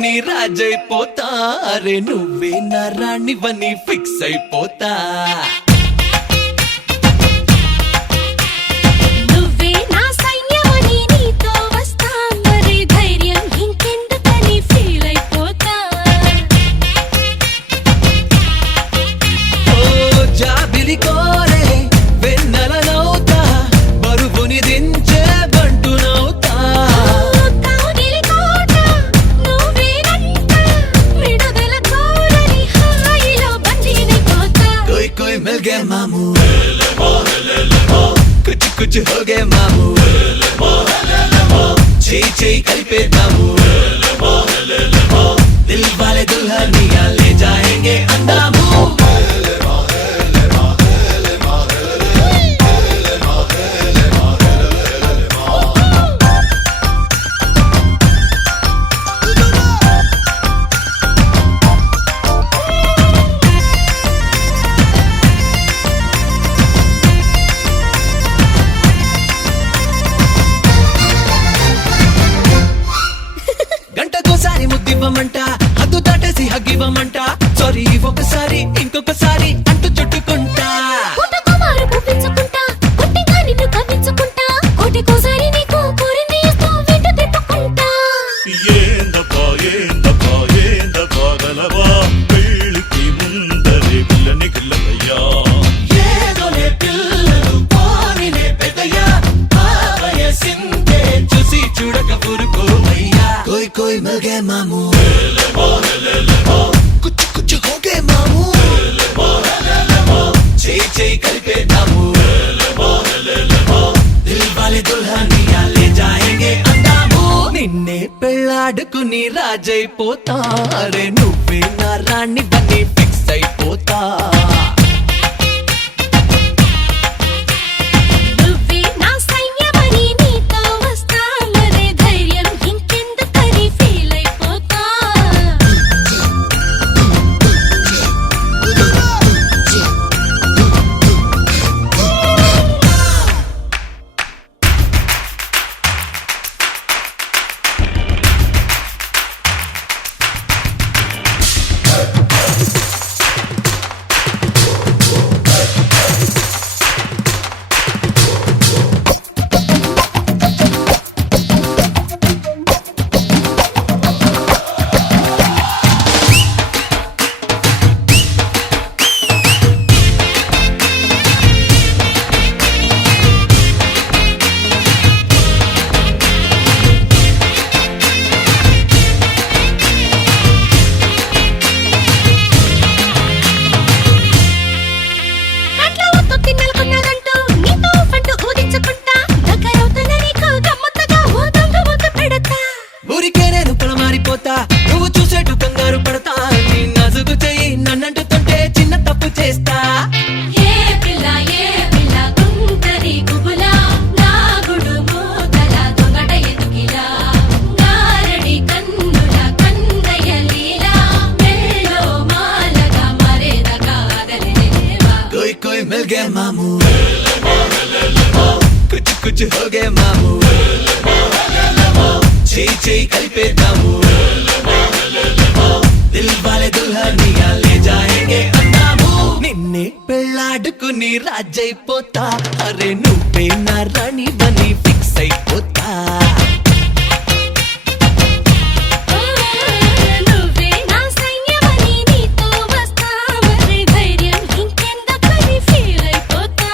నీ రాజైపోతా అరే నువ్వే నా రాణివని ఫిక్స్ అయిపోతా నువ్వే నా సైన్యమని నీతో వస్తా మరి ధైర్యం ఇంకెందుకని ఫీల్ అయిపోతా ఓ జాబిలి కోరే వెన్నెలనవుతా బరువుని దించే బంటునవుతా मिल गए मामू कुछ कुछ हो गए मामू ची कल्पे दामू दिल वाले दुल्हनिया ले जाएंगे अंदामू గంటకోసారి ముద్దివ్వమంట హద్దు దాటేసి హగ్గివ్వమంట సారీ ఒకసారి ఇంకొకసారి అంటూ చుట్టుకుంటా పుట్టకుమారు పుప్పించుకుంటా పుట్టిగా నిన్ను కవ్వించుకుంటా కోటికోసారి నీకు కోరింది ఇస్తూ వెంట తిప్పుకుంటా ఏందబ్బా గలవా పెళ్ళికి ముందరే పిల్లని గిల్లయ్యా ఏదోలే పిల్లలు పోనిలే పెద్దయ్యా ఆ వయసిందే చూసి చూడక ఊరుకోవయ్యా कोई कोई मिल गए मामू कुछ कुछ हो गए मामू ची कल्पे दामू दिल वाले दुल्हनिया ले जाएंगे अंदामू నిన్నే పెళ్ళాడుకుని రాజైపోతా అరే నువ్వే నా రాణి బని ఫిక్స్ అయిపోతా నువ్వే నా సైన్యమని నీతో వస్తా మరి ధైర్యం ఇంకెందుకని ఫీల్ అయిపోతా ఊరికే నేను పొలమారిపోతా నువ్వు చూసేటు కంగారు పడతా నీ నజుగు చెయ్యి నన్నంటుతుంటే చిన్న తప్పు చేస్తా ఏ పిల్ల గుంటరి గుబులా నా గుడు మూతల దొంగట ఎదుకిలా గారడి కన్నుల కన్నయ్య లీలా మెల్లో మాలగా మరేదగా అదలేవా कोई कोई मिल गए मामू कुछ कुछ हो गए मामू ची कल्पे दामू दिल वाले दुल्हनिया ले जाएंगे अंदामू నిన్నే పెళ్ళాడుకుని రాజైపోతా అరే నువ్వే నా రాణి బని ఫిక్స్ అయిపోతా నువ్వే నా సైన్యమని నీతో వస్తా మరి ధైర్యం ఇంకెందుకని ఫీల్ అయిపోతా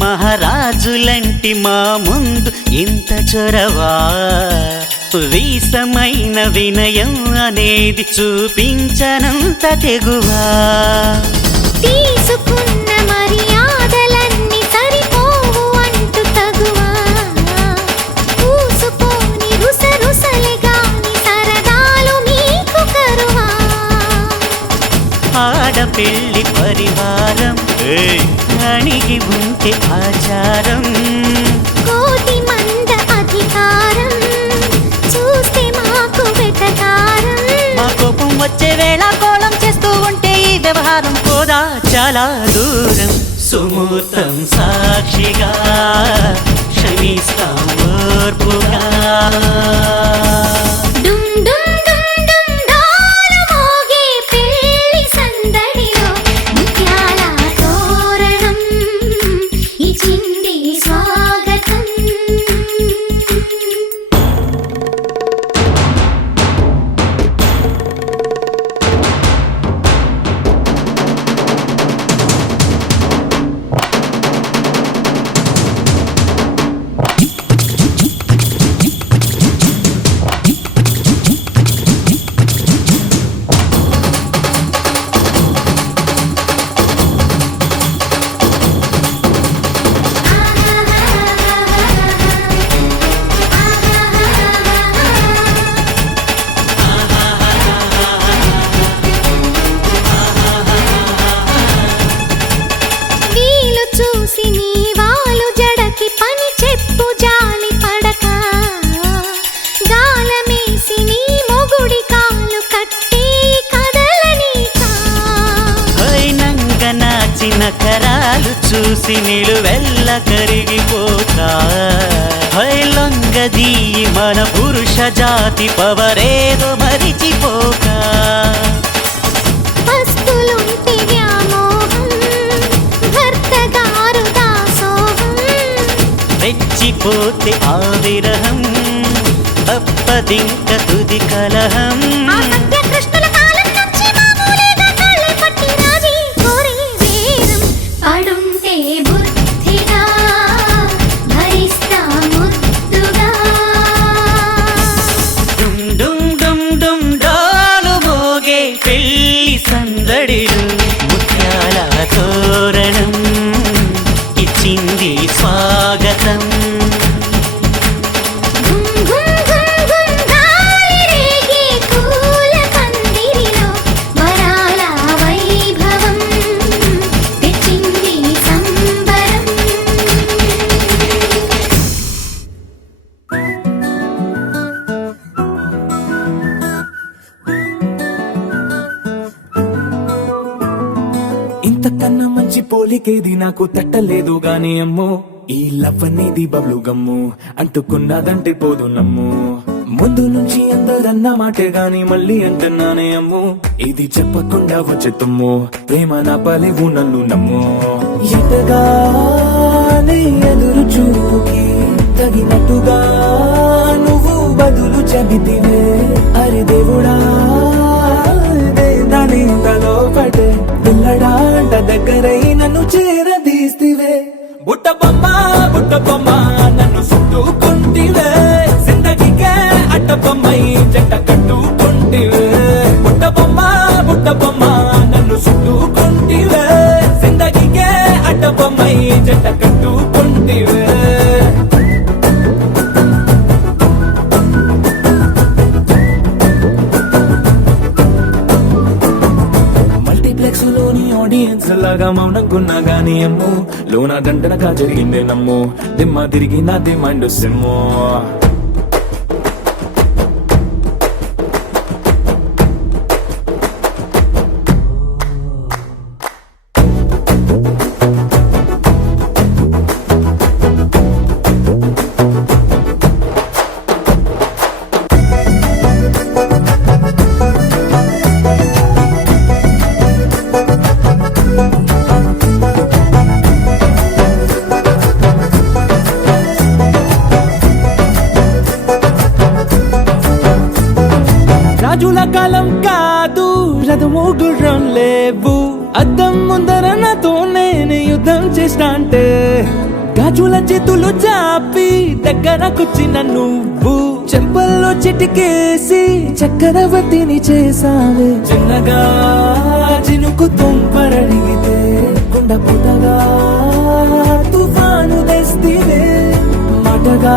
మహారాజులంటి మా ముందు ఇంత చొరవా వీసమైన వినయం అనేది చూపించనంత తెగువా తీసుకున్న మర్యాదలన్నీ సరిపోవు అంటూ తగువా పూసుకొని రుసరుసలే గాని సరదాలు మీకు కరువా ఆడపిల్లి పరివారం అణిగి ఉంటే ఆచారం కోటి మంద అధికారం చూస్తే మాకు వెటకారం మా కోపం వచ్చే వేళ కోళం చేస్తూ ఉంటే ఈ వ్యవహారం పోదా చాలా దూరం సుమూర్తం సాక్షిగా క్షమిస్తాం ఓర్పుగా డుమ్ డుమ్ డుమ్ డుమ్ డాలు మోగే పెళ్లి సందడిలో ముత్యాల తోరణం ఇచ్చింది స్వాగతం వీలు చూసి నీ వాలు జడకి పని చెప్పు జాలి పడక గాలమేసి నీ మొగుడి కాలు కట్టి కదలనీకా నంగ నాచిన కరాలు చూసి నిలువెల్ల కరిగిపోక లొంగదీ మన పురుష జాతి పవరేదో మరిచిపోక పస్తులుంటి వ్యామోహం భర్త గారు దాసోహం రెచ్చిపోతే ఆ విరహం తప్పదింక తుది కలహం ఆ సత్యకృష్ణుల కాలం నుంచి మామూలుగా కాళ్ళే పట్టి రాజీ కోరే వేరం పడుంటే బుద్ధిగా భరిస్తా ముద్దుగా డుమ్ డుమ్ డుమ్ డుమ్ డాలు మోగే పెళ్లి సందడిలు ముత్యాల తోరణం ఇచ్చింది స్వాగతం గుమ్ గుమ్ గుమ్ గుమ్ గాలి రేగే పూల పందిరిలో వరాల వైభవం తెచ్చింది సంబరం ఇంతకన్నా మంచి పోలికేది నాకు తట్టలేదు గాని అమ్మో ఈ లవ్ అనేది బబ్లు గమ్ము అంటుకున్నదంటే పోదు నమ్ము ముందు నుంచి అందరన్న మాటే గాని మళ్ళీ అంటున్నానే అమ్ము ఇది చెప్పకుండా వచ్చే తుమ్ము ప్రేమ నా పలేవు నన్ను నమ్ము ఎటగానే ఎదురు చూకి తగినట్టుగా నువ్వు బదులు చెబితివే అరే దేవుడా దాని తలో పడే పిల్లడాంట దగ్గరై నన్ను చేరదీస్తివే బుట్ట బొమ్మ నన్ను చుట్టుకుంటివే జిందగీకే అట్ట బొమ్మై జంట కట్టుకుంటివే బుట్ట బొమ్మ నన్ను చుట్టుకుంటివే జిందగీకే అట్ట బొమ్మై జంట కట్టుకుంటివే మల్టీప్లెక్స్ లోని ఆడియన్స్ లాగా మౌనంకున్నా గానీ అమ్ము లోన దండనగా జరిగిందే నమ్ము దిమ్మ తిరిగి నాది మైండ్ సిమ్ము రాజుల కాలం కాదు రథము గుర్రం లేవు అద్దం ముందర నాతో నేను యుద్ధం చేష్ట అంటే గాజుల చేతులు చాపి దగ్గరకొచ్చిన నువ్వు చెంపల్లో చిటికేసి చక్రవర్తిని చేసావే చిన్నగా చినుకు తుంపరడిగితే కుండ పుటగా తుఫాను తెస్తివే మాటగా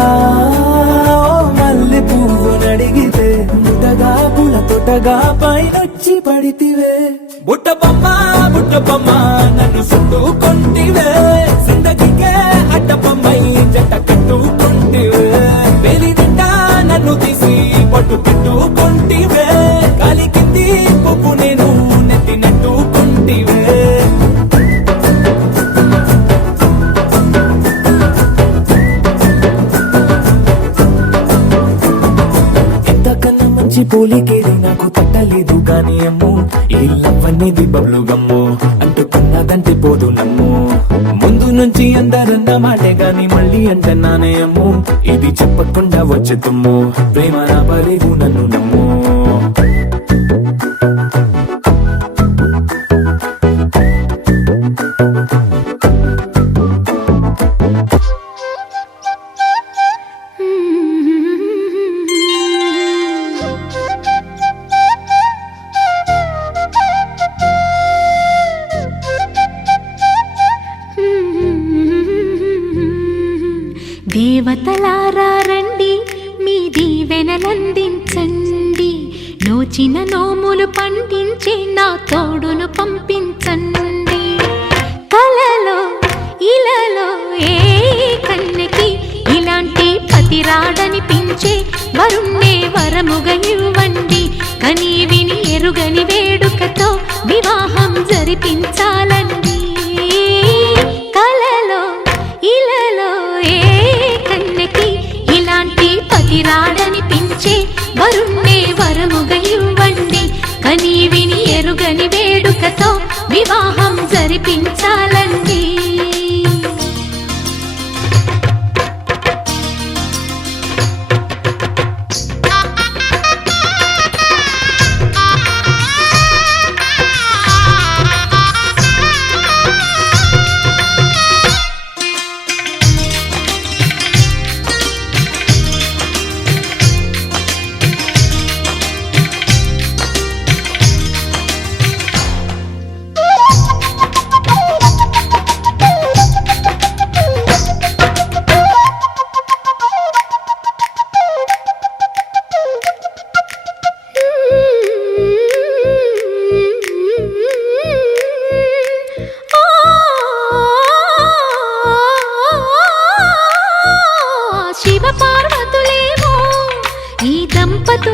మల్లె పువ్వు నడిగితే ముటగా పుల తొటగా పైనొచ్చి పడితివే బుట్ట బొమ్మ నన్ను చుట్టుకొంటివే జిందగీకే అడ్డపమ్మై జంట కట్టుకొంటివే వేలి నిండా నన్ను తీసి పట్టు పెట్టుకొంటివే కాలి కింది పువ్వు నేను నెత్తినట్టుకొంటివే ఎంతకన్నా మంచి పోలికేది నాకు తట్టలేదు గాని అమ్ము ఈ లవ్ అనేది బబ్లు గమ్ము అంటుకున్నదంటే పోదు నమ్ము ముందు నుంచి అందరన్న మాటే గాని మళ్ళీ అంటున్నానే అమ్ము ఇది చెప్పకుండా వచ్చే తుమ్ము ప్రేమ నా పరేగు నన్ను నమ్ము దేవతలారా రండి మీ దీవెనలందించండి నోచిన నోములు పండించే నా తోడును పంపించండి కలలో ఇలలో ఏ కన్నెకి ఇలాంటి పతి రాడనిపించే వరుణ్ణే వరముగా ఇవ్వండి కని విని ఎరుగని వేడుకతో వివాహం జరిపించాలండి కలలో ఇలలో ఏ కన్నెకి ఇలాంటి పతి రాడనిపించే వరుణ్ణే వరముగా ఇవ్వండి కని విని ఎరుగని వేడుకతో వివాహం జరిపించాలండి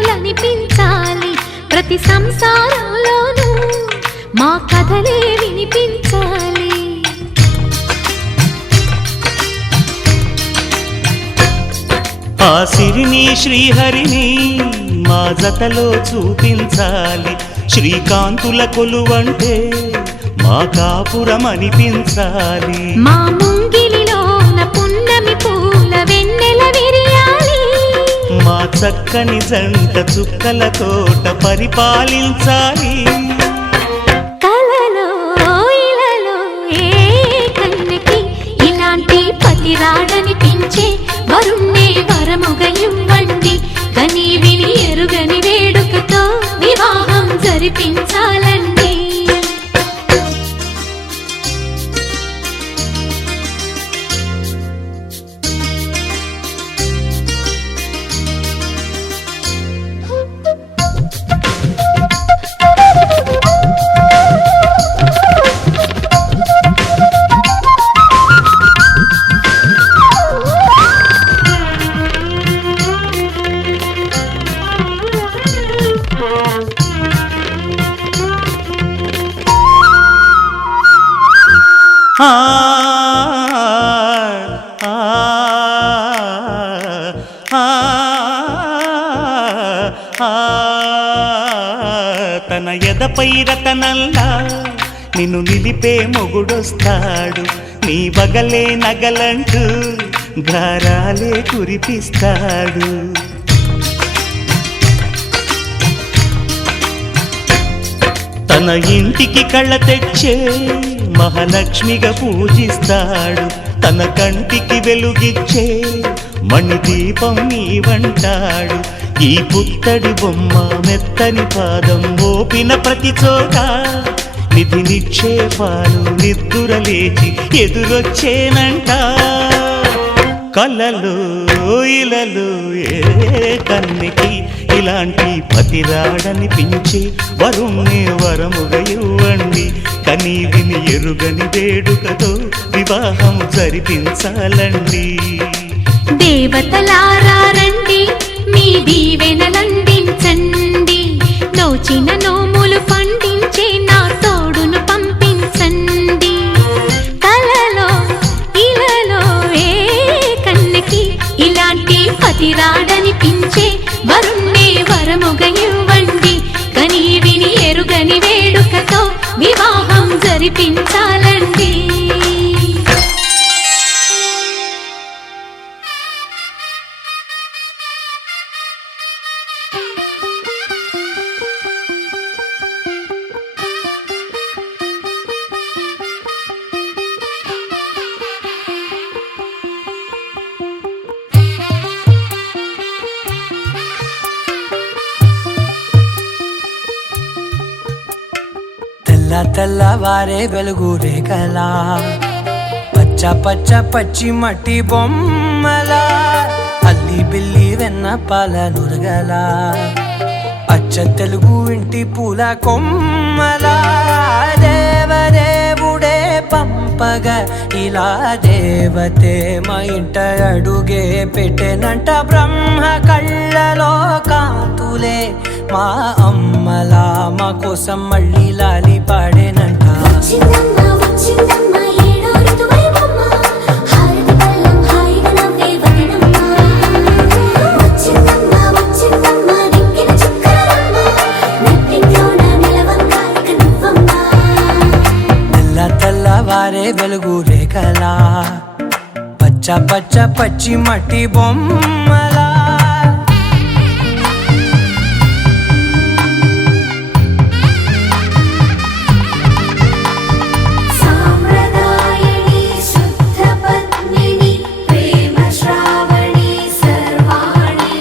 దంపతులనిపించాలి ప్రతి సంసారంలోనూ మా కథలే వినిపించాలి ఆ సిరిని శ్రీహరిని మా జతలో చూపించాలి శ్రీకాంతుల కొలువంటే మా కాపురం అనిపించాలి మా ముంగిలిలోన పున్నమి పూల వెన్నెల విరియాలి మా చక్కని జంట చుక్కల తోట పరిపాలించాలి కలలో ఇలలో ఏ కన్నెకి ఇలాంటి పతి రాడనిపించే వరుణ్ణే వరముగా ఇవ్వండి కని విని ఎరుగని వేడుకతో వివాహం జరిపించాలండి తన ఎదపై రతనల్లా నిన్ను నిలిపే మొగుడొస్తాడు నీ బగలే నగలంటూ గారాలే కురిపిస్తాడు తన ఇంటికి కళ్ళ తెచ్చే మహాలక్ష్మిగా పూజిస్తాడు. తన కంటికి వెలుగిచ్చే మణిదీపం నీవంటాడు. ఈ పుత్తడి బొమ్మ మెత్తని పాదం మోపిన ప్రతి చోట నిధి నిక్షేపాలు నిద్దురలేచి ఎదురొచ్చేనంట. కలలో ఇలలో ఏ కన్నికి ఇలాంటి పతిరాడనిపించే వరుణ్ణి వరముగా ఇవ్వండి. కనీ విని ఎరుగని వేడుకతో వివాహం జరిపించాలండి. దేవతలారా రండి, మీ దీవెనలందించండి. నోచిన నోములు పండించే నా తోడును పంపించండి. కలలో ఇలలో ఏ కన్నకి ఇలాంటి పతిరాడనిపించే వరుణ్ణి వరముగా ఇవ్వండి. కనీ విని ఎరుగని వేడుకతో వివాహం జరిపించాలండి. తెల్లవారే వెలుగు రేఖలా పచ్చ పచ్చ పచ్చి మట్టి బొమ్మలా అల్లి బిల్లి వెన్న పాల నురగలా అచ్చ తెలుగు ఇంటి పూల కొమ్మలా దేవదేవుడే పంపగా ఇలా దేవతే మా ఇంట అడుగే పెట్టెనంట. బ్రహ్మ కళ్ళలో కాంతులే మా అమ్మలా మా కోసం మళ్ళీ లాలి పాడేనంట. వచ్చిందమ్మా వచ్చిందమ్మా ఏడో ఋతువైవమ్మ, హారతి పళ్ళం హాయిగా నవ్వే వదినమ్మ. వచ్చిందమ్మా వచ్చిందమ్మా నెక్కిన చుక్కలమ్మ, నెట్టింట్లోన నిలవంగా ఇక నువ్వమ్మ. తెల్లవారే వెలుగు రేఖలా పచ్చ పచ్చ పచ్చి మట్టి బొమ్మలా సాంప్రదాయని శుద్ధ పద్మిని ప్రేమ శ్రావణి సర్వాణి.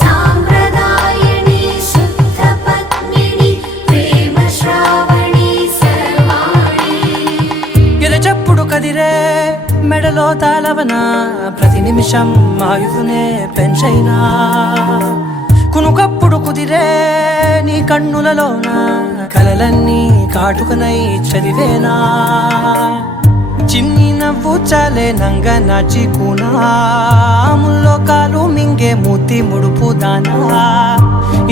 సాంప్రదాయని శుద్ధ పద్మిని ప్రేమ శ్రావణి సర్వాణి. ఎరచప్పుడు కదిరే మెడలో తాళవన ప్రతి నిమిషం ఆయువునే పెంచైనా. కునుకప్పుడు కుదిరే నీ కన్నులలోన కలలన్నీ కాటుకనై చదివేనా. చిన్ని నవ్వు చాలే నంగ నాచి కూనాముల్లో కాలు మింగే మూతి ముడుపు దానా.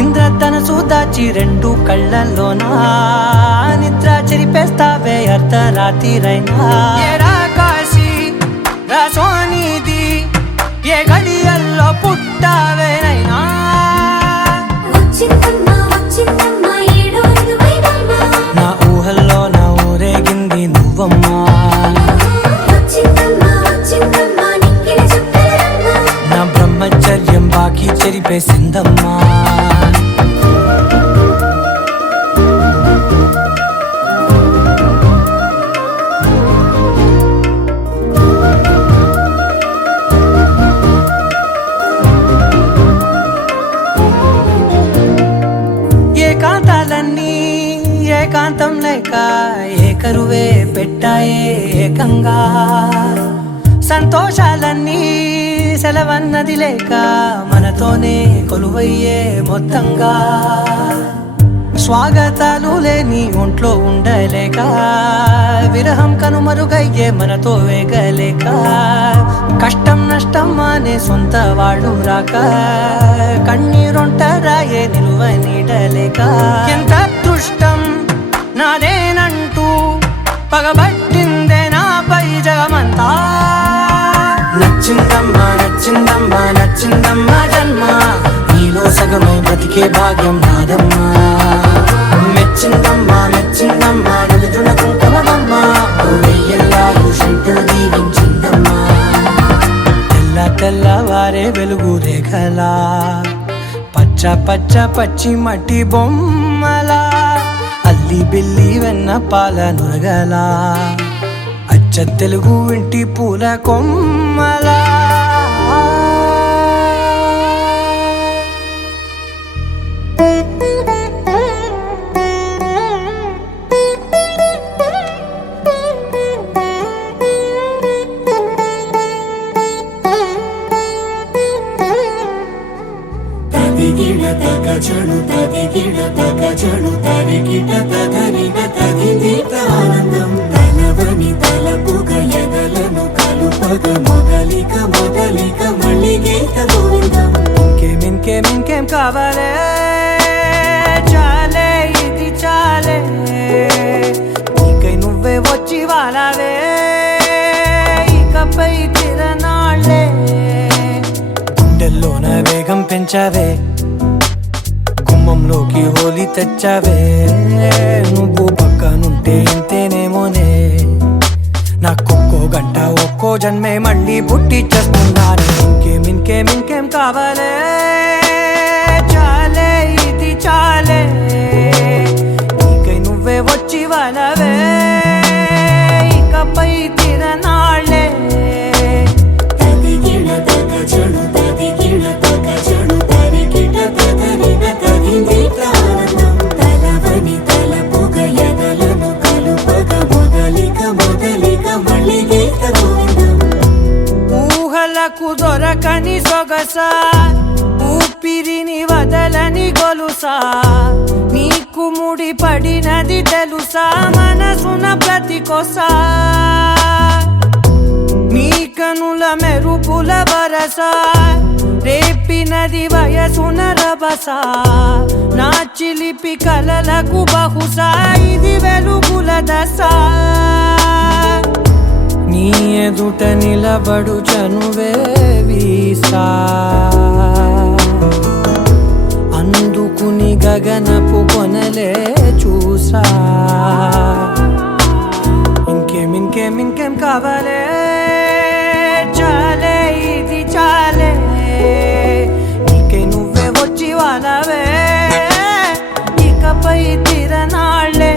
ఇంద్రధనసు దాచి రెండు కళ్ళల్లోనా నిద్ర చెరిపేస్తావే అర్ధరాత్రిరైనా. కాశీ సోనిది ఏ గడియల్లో పుట్టావేనైనా. వచ్చిందమ్మా వచ్చిందమ్మా ఏడో ఋతువైవమ్మ, నా ఊహల్లో నా ఊరేగింది నువ్వమ్మా. వచ్చిందమ్మా వచ్చిందమ్మా నెక్కిన చుక్కలమ్మ. నా బ్రహ్మచర్యం బాకీ చెరిపేసిందమ్మా. ఏకాంతాలన్నీ ఏకాంతం లేక ఏకరువే పెట్టాయే ఏకంగా. సంతోషాలన్నీ సెలవన్నది లేక మనతోనే కొలువయ్యే మొత్తంగా. స్వాగతాలు లేని ఒంట్లో ఉండలేక విరహం కనుమరుగయ్యే మనతో వేగలేక. కష్టం నష్టం అనే సొంత వాళ్ళు రాక కన్నీరొంటరాయే నిలువ నీడలేక. ఎంత అదృష్టం నాదేనంటూ పగబట్టిందే నాపై జగమంతా. నచ్చిందమ్మా నచ్చిందమ్మా నచ్చిందమ్మా జన్మ, నీలో సగమై బ్రతికే భాగ్యం నాదమ్మా. మెచ్చిందమ్మా మెచ్చిందమ్మా నుదుటిన కుంకుమమ్మా, వెయ్యల్లాగు శంకరు దీవించిందమ్మా. తెల్లవారే వెలుగు రేఖలా పచ్చ పచ్చ పచ్చి మట్టి బొమ్మలా అల్లి అల్లి బిల్లి వెన్న పాల నురగలా అచ్చ తెలుగు ఇంటి పూల కొమ్మలా తదిగిడ తగ చెడు తదిగిడ తగ చెడు తరిగిట తదరిన తదిదీత ఆనందం తలవని తలపుగ ఎదలను కలుపగ మొదలిక మొదలిక మళ్ళీ గీత గోవిందం ఇంకేం కావాలే చాలే ఇది చాలే నీకై నువ్వే వచ్చి వాలావే ఇకపై తిరనాళ్ళే గుండెల్లోన వేగం పెంచావే గుమ్మంలోకి హోలీ తెచ్చావే నువ్వు పక్కనుంటే ఇంతేనేమోనే నాకొక్కో గంట ఒక్కో జన్మే మళ్ళీ పుట్టి చేస్తున్నాను ఇంకేం కావాలే చాలే ఇది చాలే నీకై నువ్వే వచ్చి వాలవే ఇకపై తిరనాళ్ళే తదిగిడ తగ చెడు తదిగిడ తగ చెడు తరిగిట తదరిన తదిదీత ఆనందం తలవని తలపుగ ఎదలను కలుపగ మొదలిక మొదలిక మళ్ళీ గీత గోవిందం ఊహలకు దొరకని సొగసా ఊపిరిని వదలని గొలుసా నీకు ముడి పడినది తెలుసా మనసున ప్రతి కొసా నీ కనుల మెరుపుల వరస రేపినది వయసున రభస నా చిలిపి కలలకు బహుశా ఇది వెలుగుల దశ నీ ఎదుట నిలబడు చనువే వీసా అందుకుని గగనపు కొనలే చూసా ఇంకేం కావాలే చాలే ఇది చాలే నీకే నువ్వే వచ్చి వాలవే ఇకపై తిరనాళ్ళే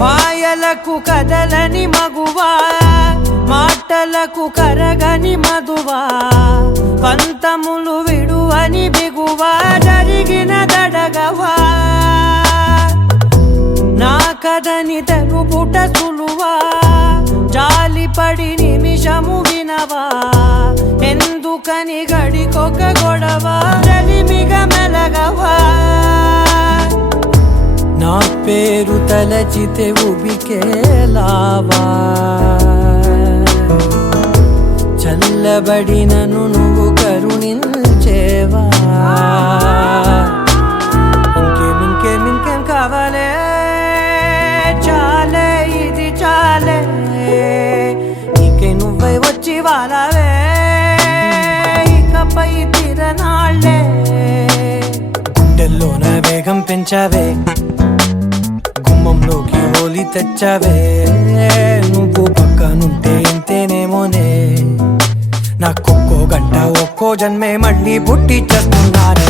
మాయలకు కదలని మగువా మాటలకు కరగని మధువా పంతములు విడువని బిగువా జరిగిన దడగవా నా కదని తెలుపుట సులువా జాలిపడి నిమిషము వినవా ఎందుకని గడికొక గొడవ రలిమిగ మెలగవా నా పేరు తలచితే ఉబికేలావా చల్లబడినను నువ్వు కరుణించేవా ఇంకేం కావాలే చాలే ఇది చాలే నీకే నువ్వే వచ్చి వాలవే ఇకపై తిరనాళ్ళే గుండెల్లోన వేగం పెంచావే గుమ్మంలోకి హోలీ తెచ్చావే నువ్వు పక్కనుంటే ఇంతేనేమోనే నాకొక్కో గంట ఒక్కో జన్మే మళ్ళీ పుట్టి చేస్తున్నాను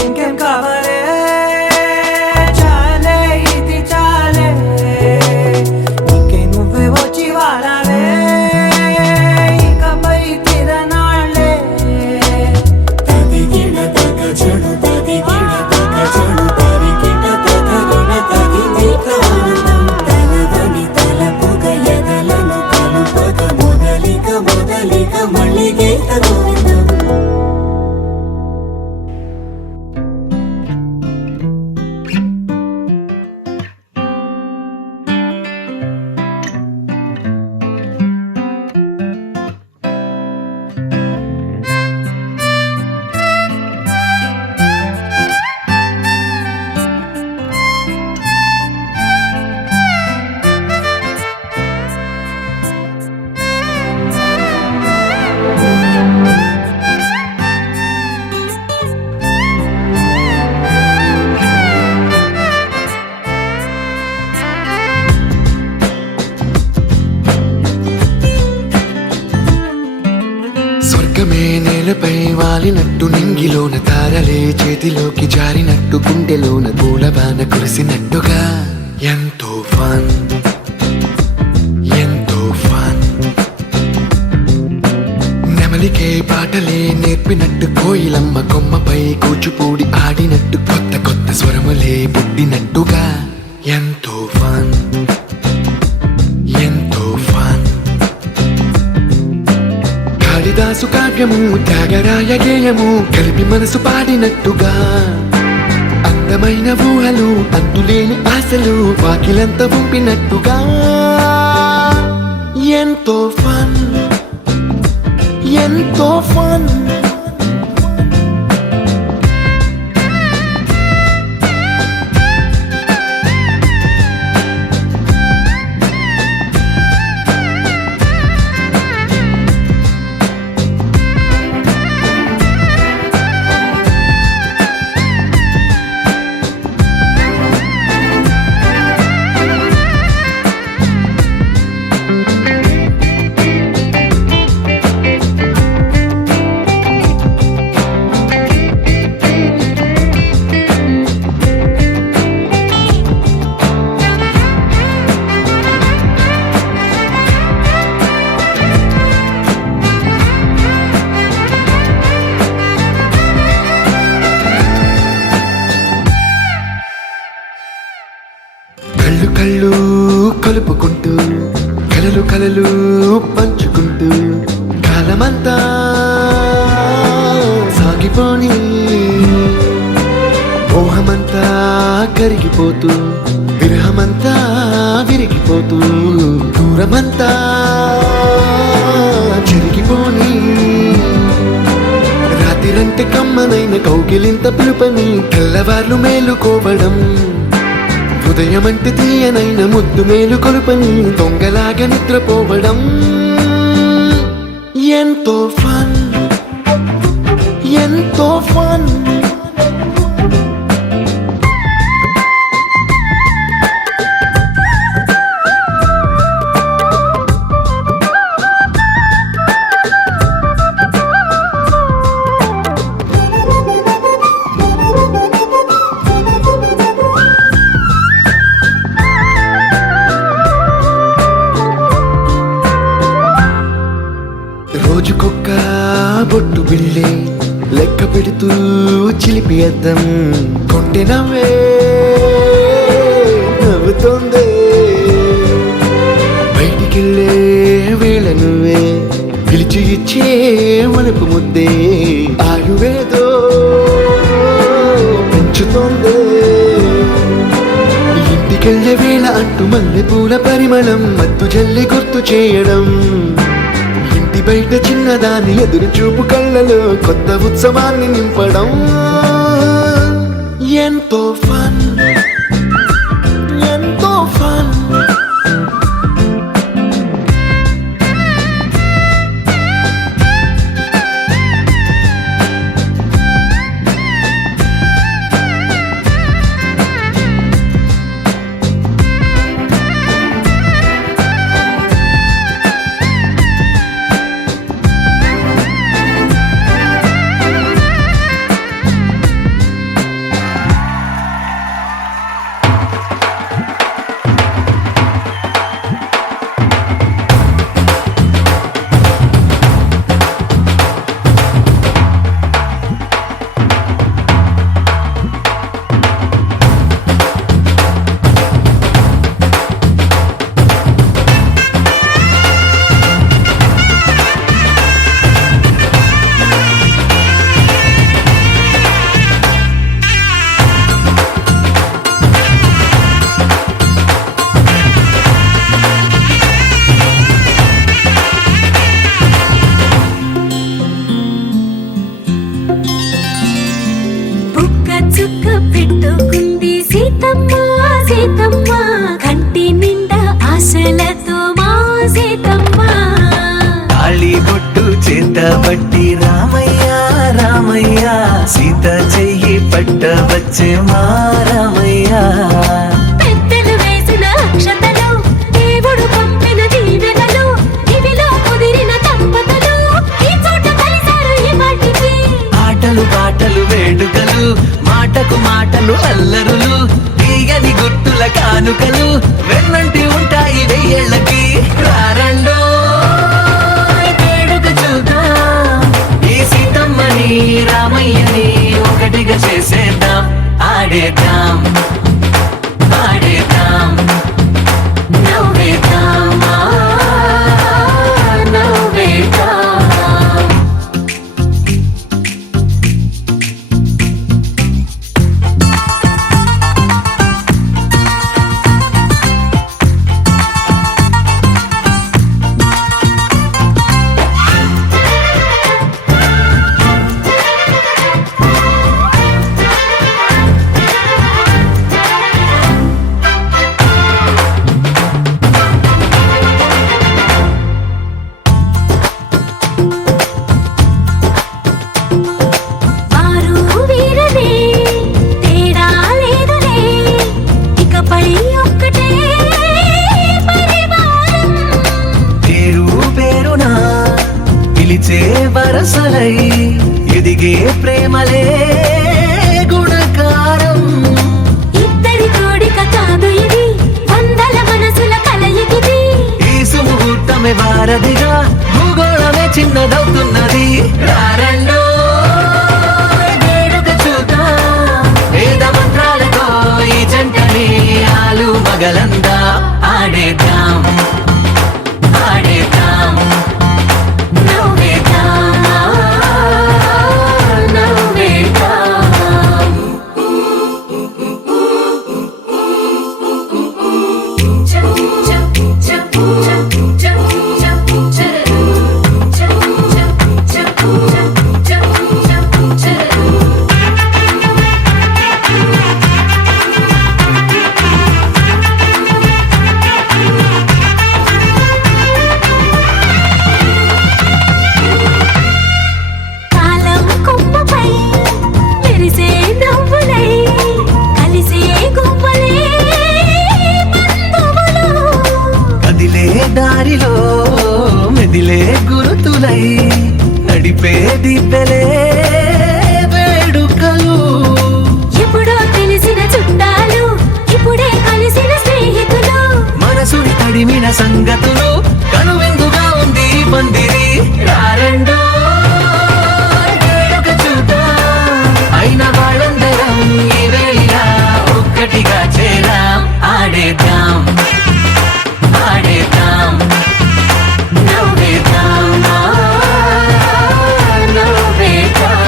ఇంకేం కావాలే చాలే ఇది చాలే నీకే నువ్వే వచ్చి వాలవే ఇకపై తిరనాళ్ళే తదిగిడ తగ చెడు తదిగిడ తగ చెడు తరిగిట తదరిన తదిదీత ఆనందం తలవని తలపుగ ఎదలను కలుపగ మొదలిక మొదలిక మళ్ళీ గీత గోవిందం వాలినట్టు నింగిలోన తారలే చేతిలోకి జారినట్టు గుండెలోన పూలవాన కురిసినట్టుగా ఎంతో ఫన్ ఎంతో ఫన్ నెమలికే పాటలే నేర్పినట్టు కోయిలమ్మ కొమ్మపై కూచిపూడి ఆడినట్టు కొత్త కొత్త స్వరములే పుట్టినట్టుగా ఎంతో ఫన్ ఎంతో ఫన్ కాళిదాసు కావ్యము త్యాగరాయ గేయము కలిపి మనసు పాడినట్టుగా అందమైన ఊహలు అంతులేని ఆశలు వాకిలంత పంపినట్టుగా ఎంతో ఫన్ ఎంతో ఫన్ కళ్ళు కళ్ళు కలుపుకుంటూ కలలు కలలు పంచుకుంటూ కాలమంతా సాగిపోని మోహమంతా కరిగిపోతూ విరహమంతా విరిగిపోతూ దూరమంతా చెరిగిపోని రాత్రిరంటే కమ్మనైన కౌగిలింత పిలుపని తెల్లవార్లు మేలుకోవడం హృదయమంటే తీయనైన ముద్దు మేలు కొలుపని దొంగలాగా నిద్రపోవడం ఎంతో ఫన్ ఎంతో ఫన్ రోజుకొక్క బొట్టు బిళ్ళే లెక్క పెడుతూ చిలిపి అద్దం కొంటె నవ్వే నవ్వుతోందే బయటికెళ్ళే వేళ నువ్వే పిలిచి ఇచ్చే వనపు ముద్దే ఆయువేదో పెంచుతోందే ఇంటికెళ్ళే వేళ అంటూ మల్లె పూల పరిమళం మత్తు జల్లి గుర్తు చేయడం బయట చిన్నదాని ఎదురు చూపు కళ్ళలో కొత్త ఉత్సవాన్ని నింపడం ఎంతో ఫన్ ఎంతో ఫన్ పట్టి రామయ్య రామయ్య సీత చెయ్యి పట్ట వచ్చే మా రామయ్య పెద్దలు వేసిన అక్షతలు దేవుడు పంపిన దీవెనలు ఇవిలో కుదిరిన దంపతులు ఈ చోట కలిసారు ఈ వాటికి ఆ వెన్నంటి ఉంటాయి వెయ్యేళ్ళకి రారండో వేడుక చూద్దాం ఈ సీతమ్మని రామయ్యని ఒకటిగా చేసేద్దాం ఆడేద్దాం ఆడేద్దాం నవ్వేద్దాం నవ్వేద్దాం వారు వీరనే తేడా లేదులే ఇకపై ఒక్కటే పరివారం పేరు పేరునా పిలిచే వరసలై ఎదిగే ప్రేమలే గుణకారం ఇద్దరి కోడిక కాదు ఇది వందల మనసుల కలయికిది ఈ సుముహూర్తమే వారధిగా భూగోళమే చిన్నదవుతున్నది రారండో వేడుక చూద్దాం వేద మంత్రాలతో ఈ జంటని ఆలు మగలందా ఆడేద్దాం ఆడేద్దాం నవ్వేద్దాం నవ్వేద్దాం కాలం కొమ్మపై మెరిసే నవ్వులై కలిసే గువ్వలే బంధువులు కదిలే దారిలో మెదిలే గురుతులై నడిపే దిబ్బెలే వేడుకలు ఎప్పుడో తెలిసిన చుట్టాలు ఇప్పుడే కలిసిన స్నేహితులు మనసుని తడిమిన సంగతులు కనువిందుగా ఉంది ఈ పందిరి రారండో వేడుక చూద్దాం అయిన వాళ్ళందరం ఈ వేళ ఒక్కటిగా చేరాం ఆడేద్దాం ఆడేద్దాం నవ్వేద్దాం నవ్వేద్దాం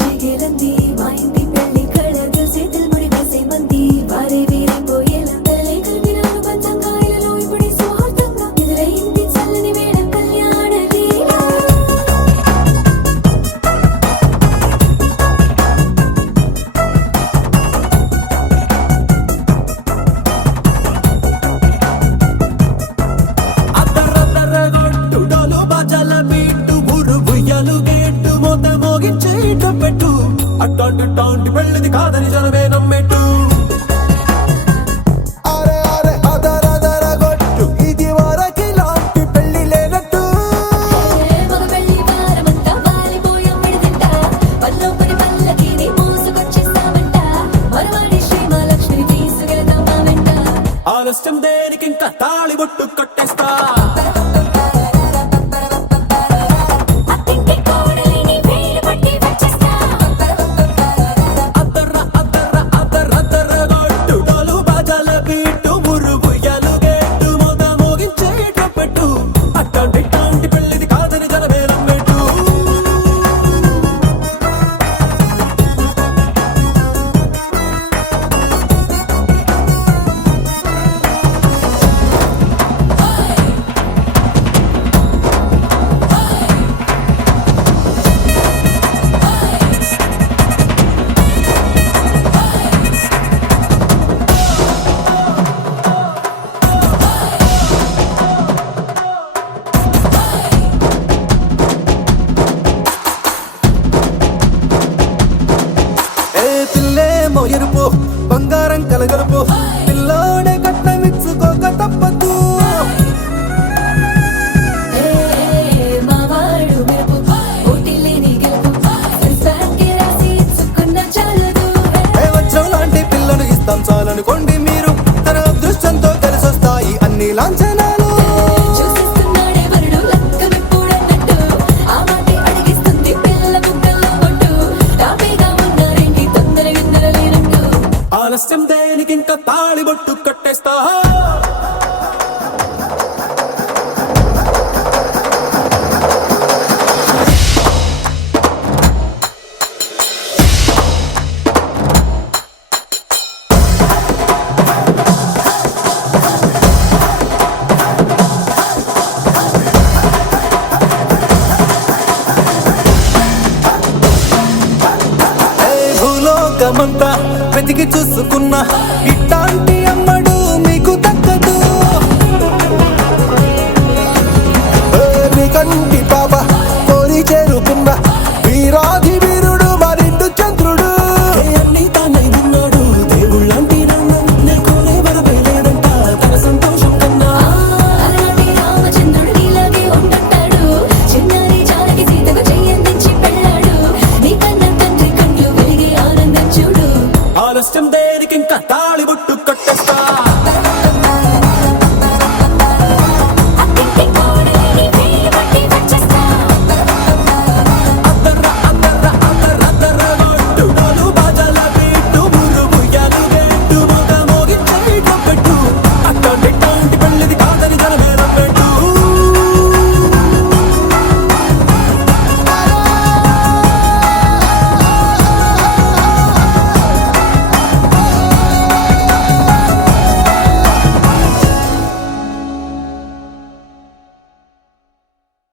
చిగిరంది మా ఇంటి పెళ్లి కళలు చేతులు ముడి వేసే మంది వారే వీరే పోయేలా తలలే కలిపిన అనుబంధంగా ఇలలో ఇప్పుడు సౌహార్దంగా ఎదురైంది చల్లని వేళ కళ్యాణ లీల అట్టాంటి టాంటి పెళ్ళిది కాదని జనమే నమ్మెట్టు అరే అరే అదర గొట్టు ఇది వరకి లాంటి పెళ్లి లేనట్టు మగ పెళ్లి వారమంతా వాలిపోయాం విడిదింట పల్లోపడి పల్లకిని మోసుకొచ్చేస్తామంట మరవాడి శ్రీమహాలక్ష్మిని తీసుకెళ్తాం మా వెంట ఆలస్యం దేనికి ఇంకా తాళి బొట్టు కట్టేస్తా అత్తింటి కోడలిని వేలు పట్టి వచ్చేస్తా అదర గొట్టు డోలు బాజాల బీటు మురుగుయ్యలు గేటు మోత మోగించేట పెట్టు అట్టాంటి టాంటి పెళ్ళిది కాదని జనమే నమ్మెట్టు లాంఛనాలు చూసేస్తున్నాడే వరుడు లక్కమెప్పుడన్నట్టు ఆ మాటే అడిగిస్తుంది పిల్ల బుగ్గల్లో ఒట్టు తాపేగా ఉన్నారేంటి తొందర గిందర లేనట్టు ఆలస్యం దేనికి ఇంకా తాళి బొట్టు కట్టేస్తా భూలోకమంతా వెతికి చూసుకున్నా ఇట్టా